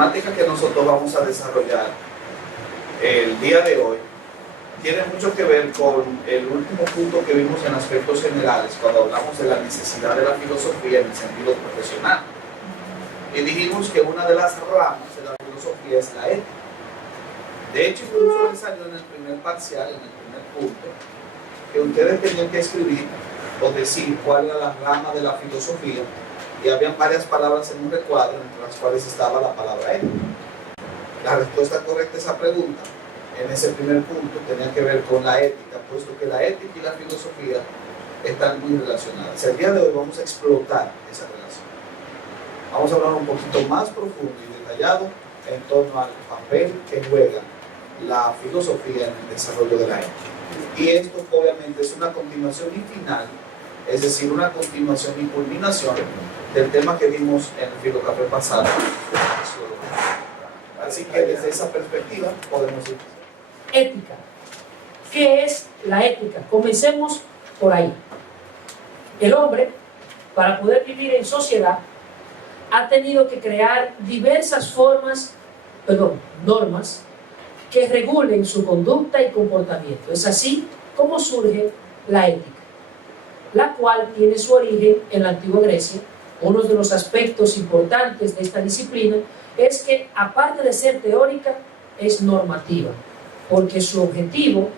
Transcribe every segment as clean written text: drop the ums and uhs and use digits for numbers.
temática que nosotros vamos a desarrollar el día de hoy tiene mucho que ver con el último punto que vimos en aspectos generales cuando hablamos de la necesidad de la filosofía en el sentido profesional. Y dijimos que una de las ramas de la filosofía es la ética. De hecho, incluso le salió en el primer parcial, en el primer punto, que ustedes tenían que escribir o decir cuál era la rama de la filosofía, y habían varias palabras en un recuadro, entre las cuales estaba la palabra ética. La respuesta correcta a esa pregunta, en ese primer punto, tenía que ver con la ética, puesto que la ética y la filosofía están muy relacionadas. El día de hoy vamos a explotar esa relación. Vamos a hablar un poquito más profundo y detallado en torno al papel que juega la filosofía en el desarrollo de la ética. Y esto obviamente es una continuación y final, es decir, una continuación y culminación del tema que dimos en el Filocafé pasado. Así que desde esa perspectiva podemos ir. Ética. ¿Qué es la ética? Comencemos por ahí. El hombre, para poder vivir en sociedad, ha tenido que crear diversas normas que regulen su conducta y comportamiento. Es así como surge la ética, la cual tiene su origen en la antigua Grecia. Uno de los aspectos importantes de esta disciplina es que, aparte de ser teórica, es normativa, porque su objetivo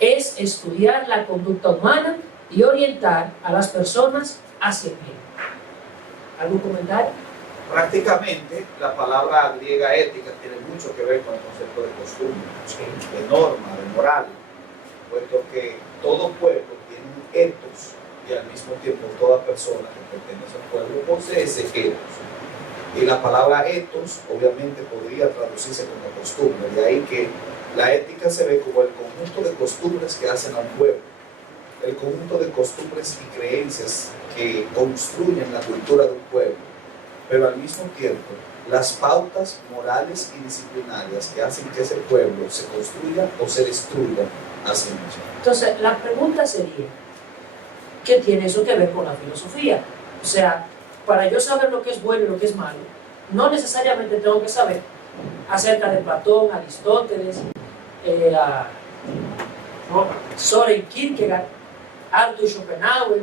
es estudiar la conducta humana y orientar a las personas hacia el bien. ¿Algún comentario? Prácticamente, la palabra griega ética tiene mucho que ver con el concepto de costumbre, de norma, de moral, puesto que todo pueblo tiene un ethos y al mismo tiempo toda persona que pertenece al pueblo posee ese ethos. Y la palabra ethos obviamente podría traducirse como costumbre, de ahí que la ética se ve como el conjunto de costumbres que hacen a un pueblo, el conjunto de costumbres y creencias que construyen la cultura de un pueblo, pero al mismo tiempo las pautas morales y disciplinarias que hacen que ese pueblo se construya o se destruya a sí mismo. Entonces, la pregunta sería, ¿qué tiene eso que ver con la filosofía? O sea, para yo saber lo que es bueno y lo que es malo, no necesariamente tengo que saber acerca de Platón, Aristóteles, Søren Kierkegaard, Arthur Schopenhauer.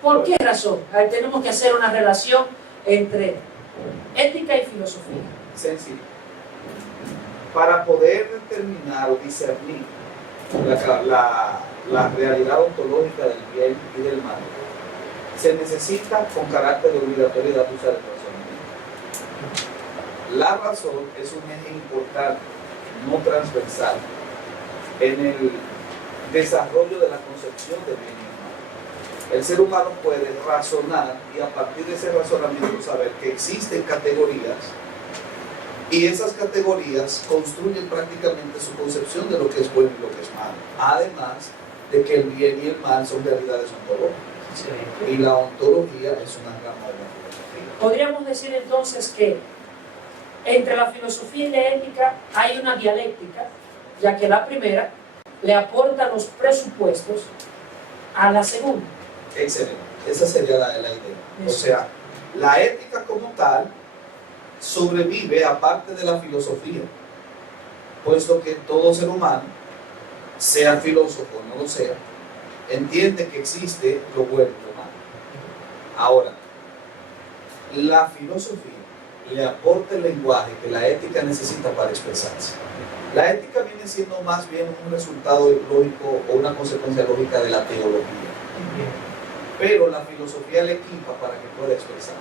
¿Por qué razón? Tenemos que hacer una relación entre ética y filosofía. Sencillo. Para poder determinar o discernir la realidad ontológica del bien y del mal, se necesita con carácter de obligatoriedad usar el razonamiento. La razón es un eje importante, no transversal, en el desarrollo de la concepción del bien y del mal. El ser humano puede razonar y a partir de ese razonamiento saber que existen categorías y esas categorías construyen prácticamente su concepción de lo que es bueno y lo que es malo. Además de que el bien y el mal son realidades ontológicas. Sí. Y la ontología es una rama de la filosofía. Podríamos decir entonces que entre la filosofía y la ética hay una dialéctica, ya que la primera le aporta los presupuestos a la segunda. Excelente, esa sería la idea. O sea, la ética como tal sobrevive aparte de la filosofía, puesto que todo ser humano, sea filósofo o no lo sea, entiende que existe lo bueno y lo malo. Ahora, la filosofía le aporta el lenguaje que la ética necesita para expresarse. La ética viene siendo más bien un resultado lógico o una consecuencia lógica de la teología. Pero la filosofía le equipa para que pueda expresar.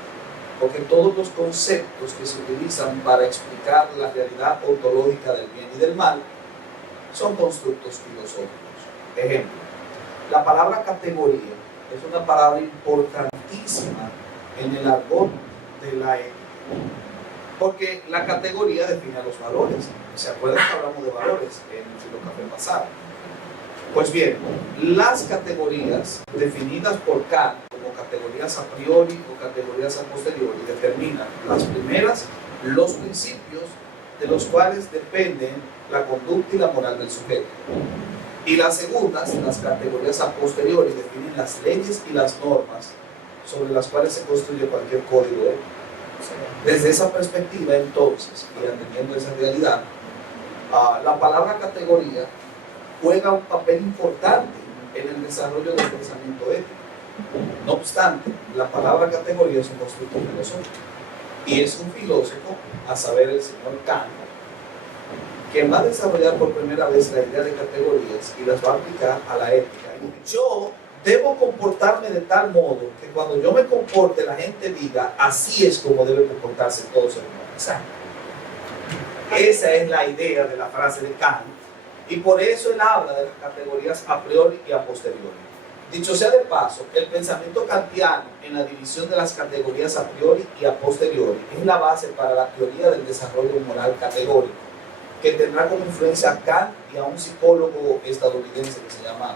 Porque todos los conceptos que se utilizan para explicar la realidad ontológica del bien y del mal son constructos filosóficos. Ejemplo, la palabra categoría es una palabra importantísima en el argot de la ética. Porque la categoría define los valores. ¿Se acuerdan que hablamos de valores en el Filocafé pasado? Pues bien, las categorías definidas por Kant como categorías a priori o categorías a posteriori determinan las primeras, los principios de los cuales dependen la conducta y la moral del sujeto. Y las segundas, las categorías a posteriori, definen las leyes y las normas sobre las cuales se construye cualquier código ético. Desde esa perspectiva, entonces, y atendiendo esa realidad, la palabra categoría juega un papel importante en el desarrollo del pensamiento ético. No obstante, la palabra categoría es un constructo filosófico, y es un filósofo, a saber el señor Kant, quien va a desarrollar por primera vez la idea de categorías y las va a aplicar a la ética. Yo debo comportarme de tal modo que cuando yo me comporte la gente diga así es como debe comportarse todo ser humano. Exacto. Esa es la idea de la frase de Kant, y por eso él habla de las categorías a priori y a posteriori. Dicho sea de paso, el pensamiento kantiano en la división de las categorías a priori y a posteriori es la base para la teoría del desarrollo moral categórico, que tendrá como influencia a Kant y a un psicólogo estadounidense que se llama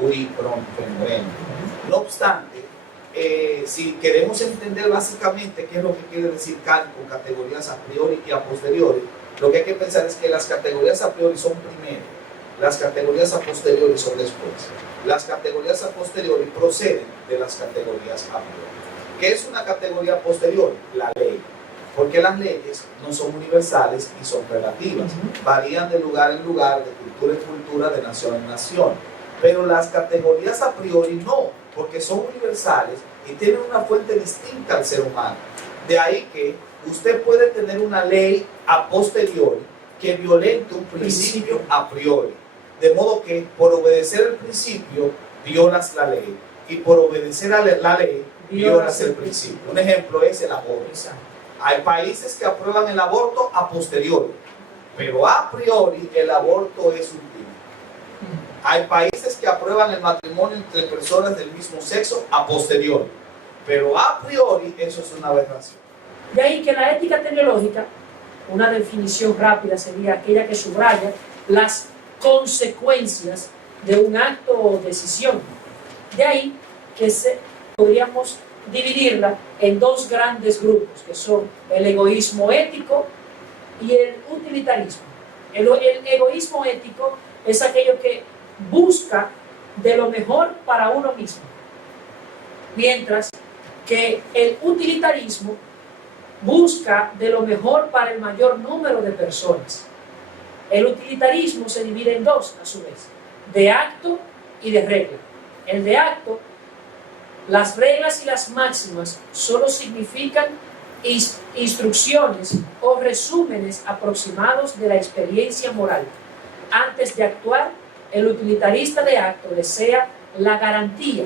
Uri Bronfenbrenner. No obstante, si queremos entender básicamente qué es lo que quiere decir Kant con categorías a priori y a posteriori, lo que hay que pensar es que las categorías a priori son primero, las categorías a posteriori son después. Las categorías a posteriori proceden de las categorías a priori. ¿Qué es una categoría posterior? La ley. Porque las leyes no son universales y son relativas. Varían de lugar en lugar, de cultura en cultura, de nación en nación. Pero las categorías a priori no, porque son universales y tienen una fuente distinta al ser humano. De ahí que usted puede tener una ley a posteriori que violente un principio a priori. De modo que por obedecer el principio violas la ley, y por obedecer a la ley violas el principio. Un ejemplo es el aborto. Hay países que aprueban el aborto a posteriori, pero a priori el aborto es un crimen. Hay países que aprueban el matrimonio entre personas del mismo sexo a posteriori, pero a priori eso es una aberración. De ahí que la ética teleológica, una definición rápida sería aquella que subraya las consecuencias de un acto o decisión. De ahí que podríamos dividirla en dos grandes grupos, que son el egoísmo ético y el utilitarismo. El egoísmo ético es aquello que busca de lo mejor para uno mismo, mientras que el utilitarismo busca de lo mejor para el mayor número de personas. El utilitarismo se divide en dos, a su vez, de acto y de regla. El de acto, las reglas y las máximas solo significan instrucciones o resúmenes aproximados de la experiencia moral. Antes de actuar, el utilitarista de acto desea la garantía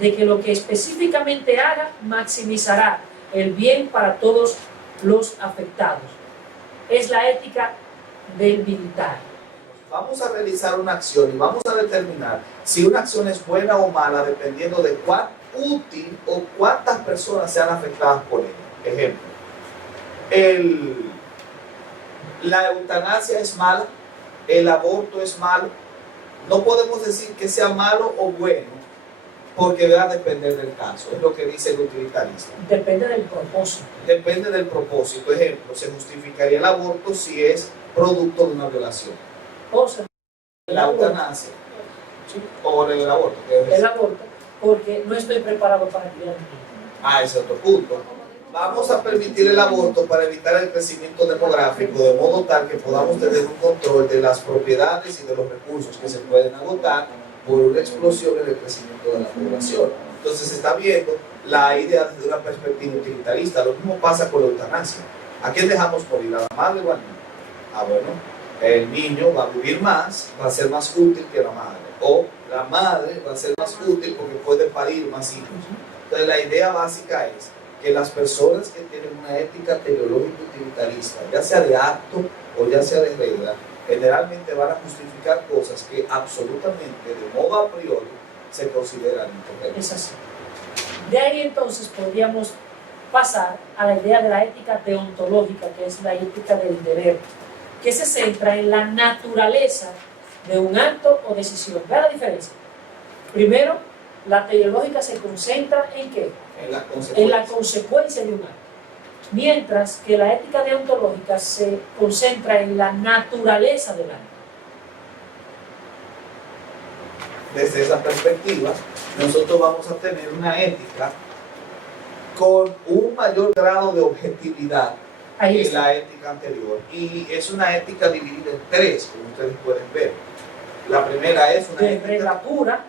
de que lo que específicamente haga maximizará el bien para todos los afectados. Es la ética del militar. Vamos a realizar una acción y vamos a determinar si una acción es buena o mala dependiendo de cuán útil o cuántas personas sean afectadas por ella. Ejemplo, la eutanasia es mala, el aborto es malo. No podemos decir que sea malo o bueno porque va a depender del caso, es lo que dice el utilitarista. Depende del propósito. Depende del propósito. Ejemplo, se justificaría el aborto si es producto de una violación. O sea, La eutanasia. Sí. O el aborto. El aborto, porque no estoy preparado para criar un niño. Ese es otro punto. Vamos a permitir el aborto para evitar el crecimiento demográfico, de modo tal que podamos tener un control de las propiedades y de los recursos que se pueden agotar por una explosión en el crecimiento de la población. Entonces se está viendo la idea desde una perspectiva utilitarista. Lo mismo pasa con la eutanasia. ¿A quién dejamos morir? ¿A la madre o al niño? Bueno, el niño va a vivir más, va a ser más útil que la madre. O la madre va a ser más útil porque puede parir más hijos. Entonces la idea básica es que las personas que tienen una ética teleológica utilitarista, ya sea de acto o ya sea de regla, generalmente van a justificar cosas que absolutamente, de modo a priori, se consideran incorrectas. Es así. De ahí entonces podríamos pasar a la idea de la ética deontológica, que es la ética del deber, que se centra en la naturaleza de un acto o decisión. ¿Ve la diferencia? Primero, la teleológica se concentra en ¿qué? En la consecuencia de un acto. Mientras que la ética deontológica se concentra en la naturaleza del acto. Desde esa perspectiva, nosotros vamos a tener una ética con un mayor grado de objetividad Ahí que está. la ética anterior. Y es una ética dividida en tres, como ustedes pueden ver. La primera es una De ética regla pura,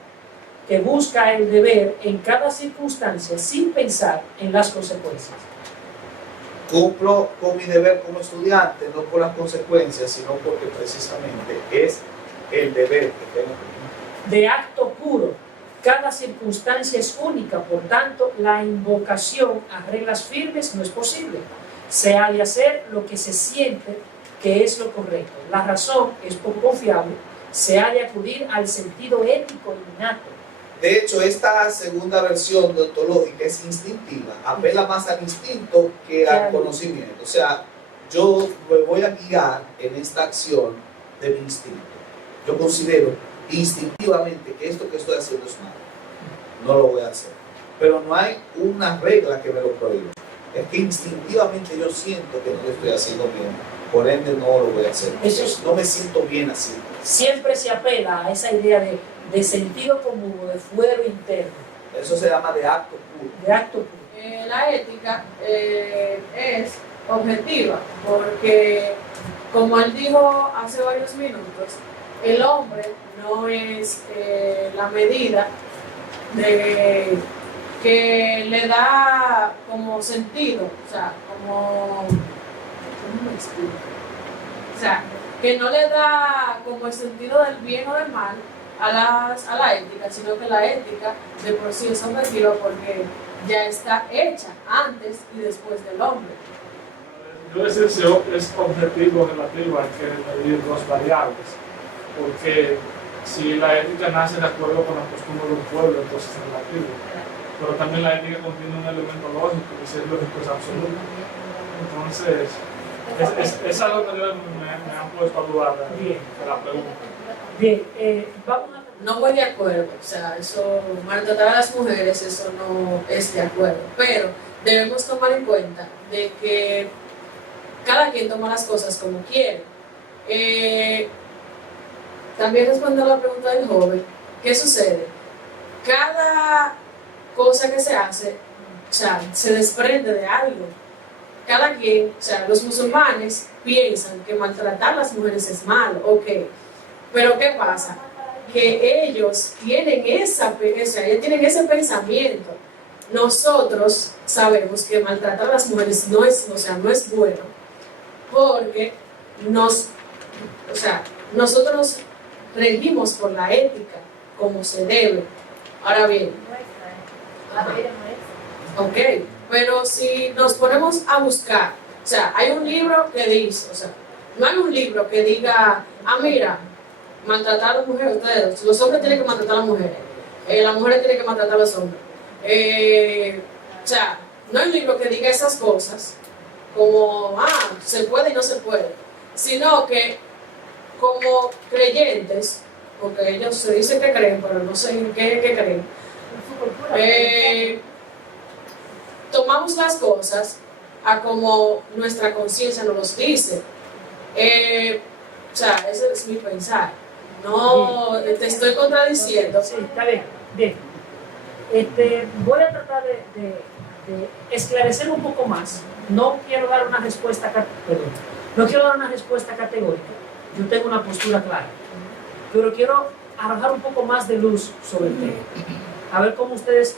que busca el deber en cada circunstancia sin pensar en las consecuencias. cumplo con mi deber como estudiante, no por las consecuencias, sino porque precisamente es el deber que tengo que cumplir. De acto puro, cada circunstancia es única, por tanto, la invocación a reglas firmes no es posible. Se ha de hacer lo que se siente que es lo correcto. La razón es poco confiable, se ha de acudir al sentido ético innato. De hecho, esta segunda versión deontológica es instintiva, apela más al instinto que al conocimiento. O sea, yo me voy a guiar en esta acción de mi instinto. Yo considero instintivamente que esto que estoy haciendo es malo. No lo voy a hacer. Pero no hay una regla que me lo prohíba. Es que instintivamente yo siento que no lo estoy haciendo bien. Por ende, no lo voy a hacer. Eso es- No me siento bien así. Siempre se apela a esa idea de sentido común, de fuero interno, Eso se llama de acto puro. de acto puro. La ética es objetiva, porque como él dijo hace varios minutos, el hombre no es la medida de que le da como sentido, o sea, como, ¿cómo me explico? O sea, que no le da como el sentido del bien o del mal a la ética, sino que la ética de por sí es objetiva porque ya está hecha antes y después del hombre. Yo decir si es objetivo o relativo, hay que medir dos variables, porque si la ética nace de acuerdo con la costumbre de un pueblo, entonces es relativo, pero también la ética contiene un elemento lógico, y si es lógico es absoluto. Entonces, es algo que me han puesto a dudar Bien. de la pregunta. Bien, vamos a... No voy de acuerdo, o sea, eso, maltratar a las mujeres, eso no es de acuerdo, pero debemos tomar en cuenta de que cada quien toma las cosas como quiere. También respondiendo a la pregunta del joven, ¿qué sucede? Cada cosa que se hace, o sea, se desprende de algo. Cada quien, o sea, los musulmanes piensan que maltratar a las mujeres es malo, ok, pero ¿qué pasa? Que ellos tienen tienen ese pensamiento. Nosotros sabemos que maltratar a las mujeres no es bueno, porque nosotros nos regimos por la ética como se debe. Ahora bien, ok, pero si nos ponemos a buscar, o sea, hay un libro que dice, o sea, no hay un libro que diga, mira, maltratar a las mujeres, ustedes, los hombres tienen que maltratar a las mujeres, las mujeres tienen que maltratar a los hombres. O sea, no hay un libro que diga esas cosas, como, se puede y no se puede, sino que como creyentes, porque ellos se dicen que creen, pero no sé en qué creen, tomamos las cosas a como nuestra conciencia nos los dice. O sea, ese es mi pensar. No te estoy contradiciendo. Sí, está bien. Bien. Voy a tratar de esclarecer un poco más. No quiero dar una respuesta categórica. Yo tengo una postura clara. Pero quiero arrojar un poco más de luz sobre el tema. A ver cómo ustedes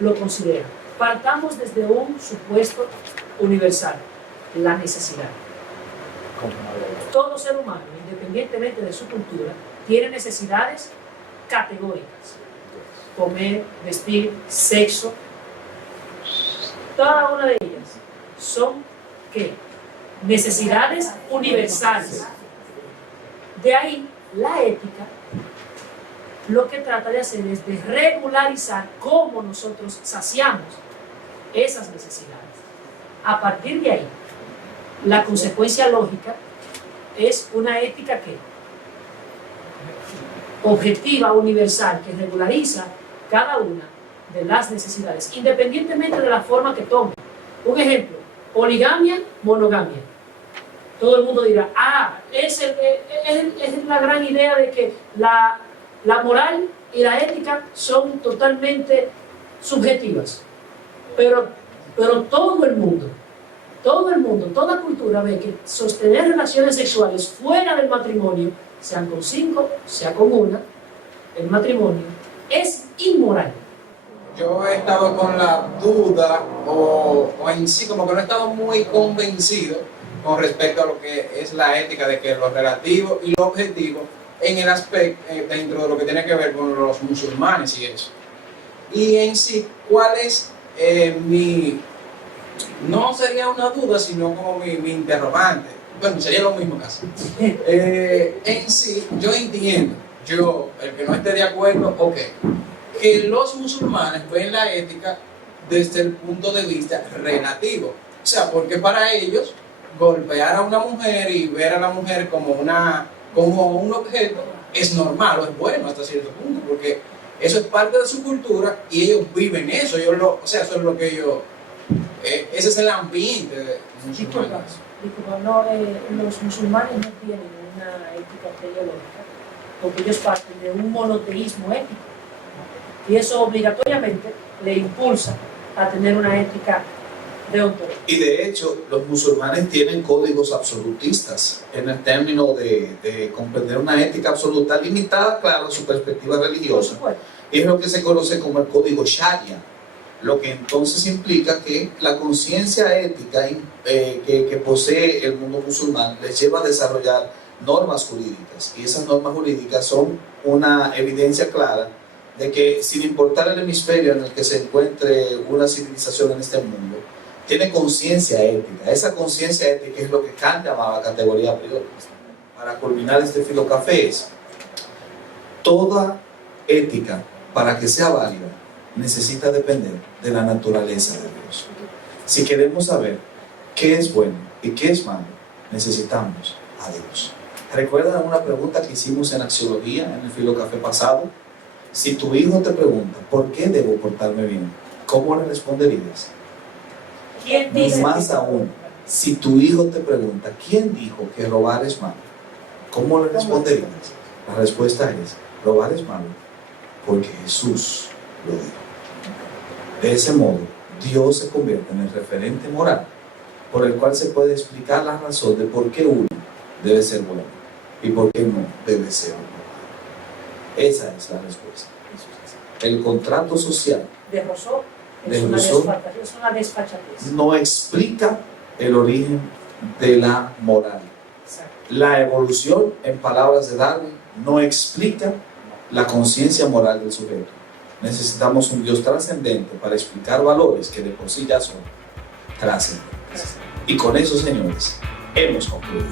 lo consideran. Partamos desde un supuesto universal, la necesidad. Todo ser humano, independientemente de su cultura, tiene necesidades categóricas. Comer, vestir, sexo. Cada una de ellas son, ¿qué? Necesidades universales. De ahí, la ética lo que trata de hacer es de regularizar cómo nosotros saciamos esas necesidades. A partir de ahí, la consecuencia lógica es una ética que objetiva, universal, que regulariza cada una de las necesidades, independientemente de la forma que tome. Un ejemplo, poligamia, monogamia. Todo el mundo dirá, es la gran idea de que la moral y la ética son totalmente subjetivas. Pero Pero todo el mundo, toda cultura ve que sostener relaciones sexuales fuera del matrimonio, sean con 5, sea con una, el matrimonio, es inmoral. Yo he estado con la duda o en sí como que no he estado muy convencido con respecto a lo que es la ética de que lo relativo y lo objetivo en el aspecto dentro de lo que tiene que ver con los musulmanes y eso. Y en sí, ¿cuál es no sería una duda, sino como mi interrogante? Bueno, sería lo mismo casi. En sí, yo entiendo, el que no esté de acuerdo, ok, que los musulmanes ven la ética desde el punto de vista relativo. O sea, porque para ellos golpear a una mujer y ver a la mujer como un objeto es normal o es bueno hasta cierto punto, porque eso es parte de su cultura y ellos viven eso. Eso es lo que ellos... ese es el ambiente de los musulmanes. Disculpa, no, los musulmanes no tienen una ética teleológica porque ellos parten de un monoteísmo ético y eso obligatoriamente le impulsa a tener una ética deontológica. Y de hecho, los musulmanes tienen códigos absolutistas en el término de comprender una ética absoluta limitada, claro, a su perspectiva religiosa. Y es lo que se conoce como el código Sharia, lo que entonces implica que la conciencia ética que posee el mundo musulmán les lleva a desarrollar normas jurídicas, y esas normas jurídicas son una evidencia clara de que, sin importar el hemisferio en el que se encuentre una civilización en este mundo, tiene conciencia ética. Esa conciencia ética es lo que Kant llamaba categoría a priori. Para culminar este filocafé, toda ética, para que sea válida, necesita depender de la naturaleza de Dios. Si queremos saber qué es bueno y qué es malo, necesitamos a Dios. ¿Recuerdan una pregunta que hicimos en Axiología, en el filocafé pasado? Si tu hijo te pregunta, ¿por qué debo portarme bien?, ¿cómo le responderías? ¿Quién dice Más que aún, si tu hijo te pregunta, ¿quién dijo que robar es malo?, ¿cómo le responderías? La respuesta es, robar es malo porque Jesús lo dijo. De ese modo, Dios se convierte en el referente moral por el cual se puede explicar la razón de por qué uno debe ser bueno y por qué no debe ser malo. Esa es la respuesta. El contrato social de Rousseau de es Rousseau una desfachatez. no explica el origen de la moral. La evolución, en palabras de Darwin, no explica la conciencia moral del sujeto. Necesitamos un Dios trascendente para explicar valores que de por sí ya son trascendentes. Y con eso, señores, hemos concluido.